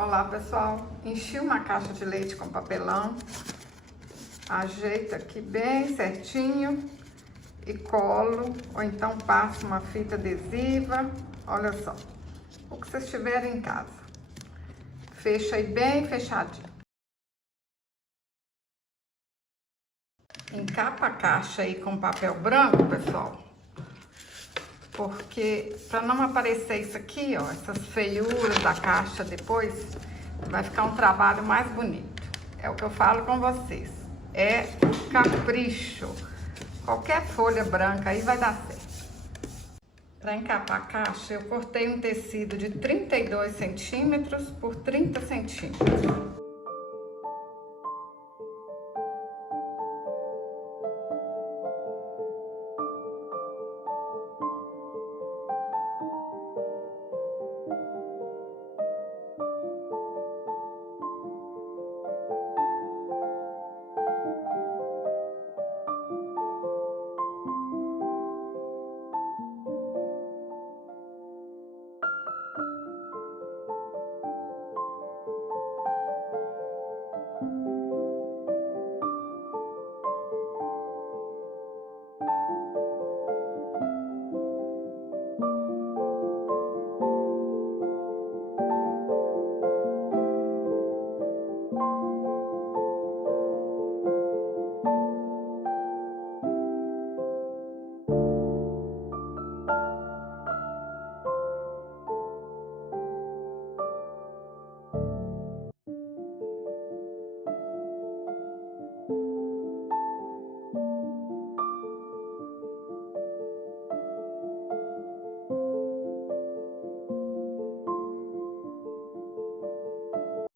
Olá pessoal, enchi uma caixa de leite com papelão, ajeito aqui bem certinho e colo, ou então passo uma fita adesiva, olha só, o que vocês tiverem em casa. Fecha aí bem fechadinho. Encapa a caixa aí com papel branco, pessoal, porque para não aparecer isso aqui, ó, essas feiuras da caixa depois, vai ficar um trabalho mais bonito. É o que eu falo com vocês, é o capricho. Qualquer folha branca aí vai dar certo. Para encapar a caixa, eu cortei um tecido de 32 centímetros por 30 centímetros.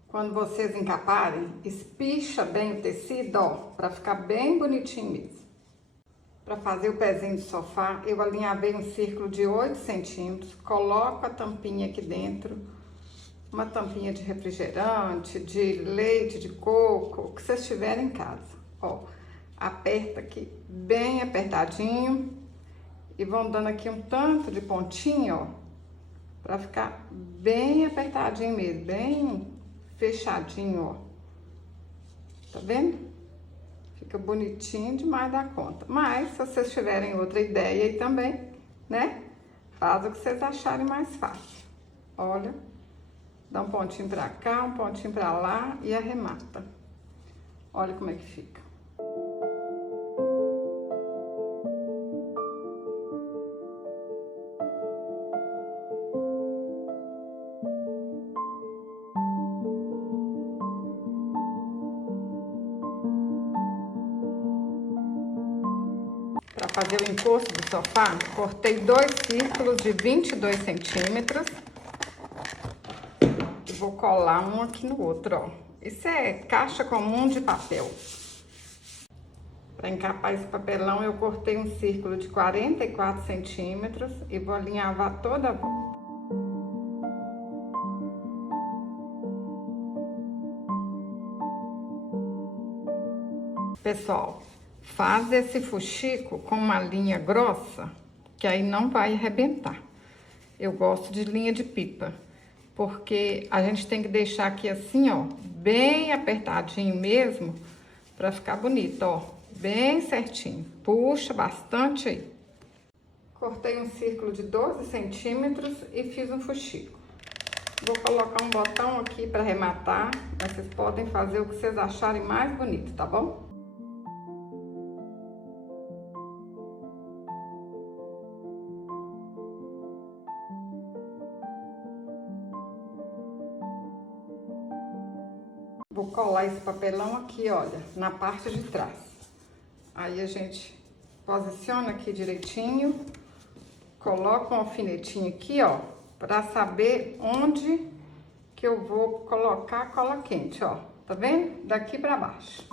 Quando vocês encaparem, espicha bem o tecido, ó, para ficar bem bonitinho mesmo. Para fazer o pezinho de sofá, eu alinhavei um círculo de 8 centímetros, coloco a tampinha aqui dentro, uma tampinha de refrigerante, de leite, de coco, o que vocês tiverem em casa. Ó, aperta aqui bem apertadinho e vão dando aqui um tanto de pontinho, ó, para ficar bem apertadinho mesmo, bem fechadinho, ó. Tá vendo? Fica bonitinho demais da conta. Mas, se vocês tiverem outra ideia aí também, né? Faz o que vocês acharem mais fácil. Olha, dá um pontinho pra cá, um pontinho pra lá e arremata. Olha como é que fica. Para fazer o encosto do sofá, cortei 2 círculos de 22 centímetros e vou colar um aqui no outro, ó. Isso é caixa comum de papel. Para encapar esse papelão, eu cortei um círculo de 44 centímetros e vou alinhavar toda a volta. Pessoal, faz esse fuxico com uma linha grossa, que aí não vai arrebentar. Eu gosto de linha de pipa, porque a gente tem que deixar aqui assim, ó, bem apertadinho mesmo, pra ficar bonito, ó, bem certinho. Puxa bastante aí. Cortei um círculo de 12 centímetros e fiz um fuxico. Vou colocar um botão aqui pra arrematar, mas vocês podem fazer o que vocês acharem mais bonito, tá bom? Vou colar esse papelão aqui, olha, na parte de trás. Aí a gente posiciona aqui direitinho, coloca um alfinetinho aqui, ó, pra saber onde que eu vou colocar a cola quente, ó. Tá vendo? Daqui pra baixo.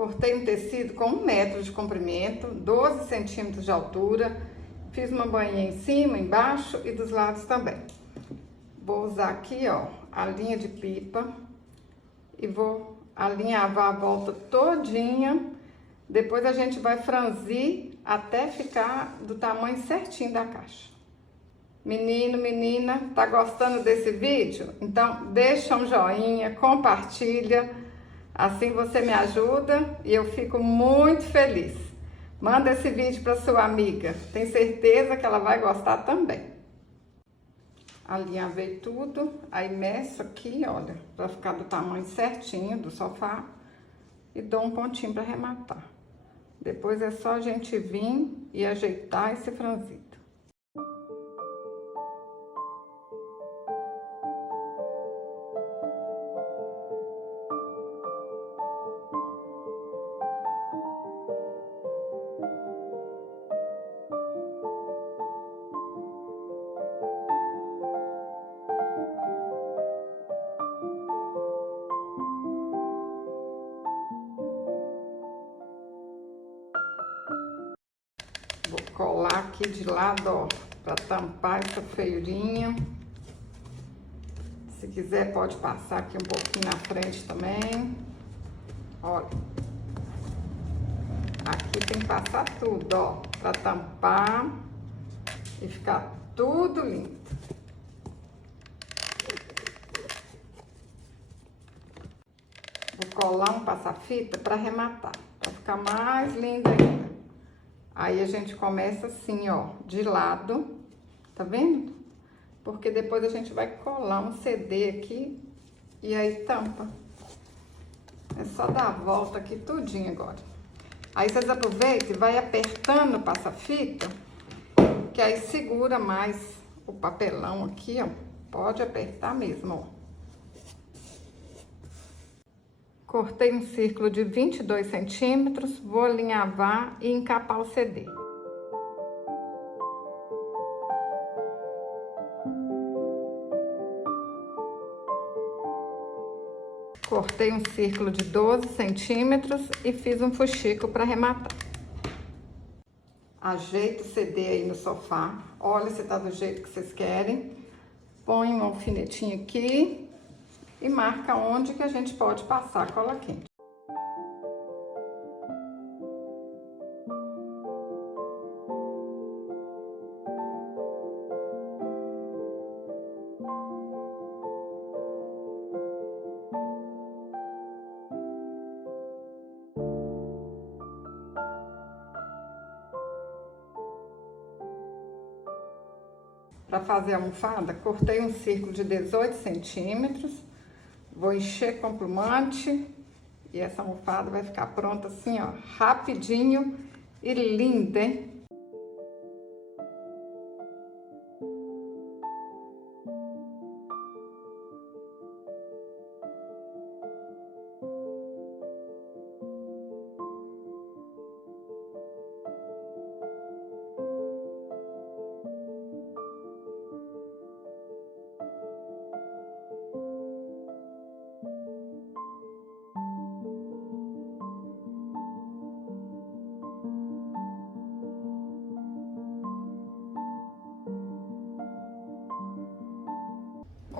Cortei um tecido com 1 metro de comprimento, 12 centímetros de altura. Fiz uma bainha em cima, embaixo e dos lados também. Vou usar aqui, ó, a linha de pipa e vou alinhavar a volta todinha. Depois a gente vai franzir até ficar do tamanho certinho da caixa. Menino, menina, tá gostando desse vídeo? Então deixa um joinha, compartilha, assim você me ajuda e eu fico muito feliz. Manda esse vídeo para sua amiga, tenho certeza que ela vai gostar também. Alinhavei tudo, aí meço aqui, olha, para ficar do tamanho certinho do sofá e dou um pontinho para arrematar. Depois é só a gente vir e ajeitar esse franzido. Vou colar aqui de lado, ó, para tampar essa feirinha. Se quiser pode passar aqui um pouquinho na frente também. Olha. Aqui tem que passar tudo, ó, para tampar e ficar tudo lindo. Vou colar um passa-fita para arrematar, para ficar mais lindo ainda. Aí a gente começa assim, ó, de lado, tá vendo? Porque depois a gente vai colar um CD aqui e aí tampa. É só dar a volta aqui tudinho agora. Aí vocês aproveitam e vai apertando o passa-fita, que aí segura mais o papelão aqui, ó. Pode apertar mesmo, ó. Cortei um círculo de 22 centímetros, vou alinhavar e encapar o CD. Cortei um círculo de 12 centímetros e fiz um fuxico para arrematar. Ajeito o CD aí no sofá, olha se tá do jeito que vocês querem. Põe um alfinetinho aqui e marca onde que a gente pode passar a cola quente. Para fazer a almofada, cortei um círculo de 18 centímetros. Vou encher com plumante e essa almofada vai ficar pronta assim, ó, rapidinho e linda, hein?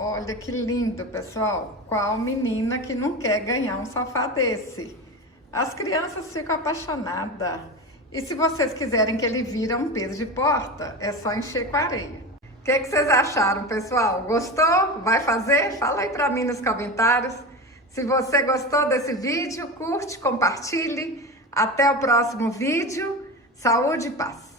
Olha que lindo, pessoal. Qual menina que não quer ganhar um sofá desse? As crianças ficam apaixonadas. E se vocês quiserem que ele vira um peso de porta, é só encher com areia. O que vocês acharam, pessoal? Gostou? Vai fazer? Fala aí pra mim nos comentários. Se você gostou desse vídeo, curte, compartilhe. Até o próximo vídeo. Saúde e paz!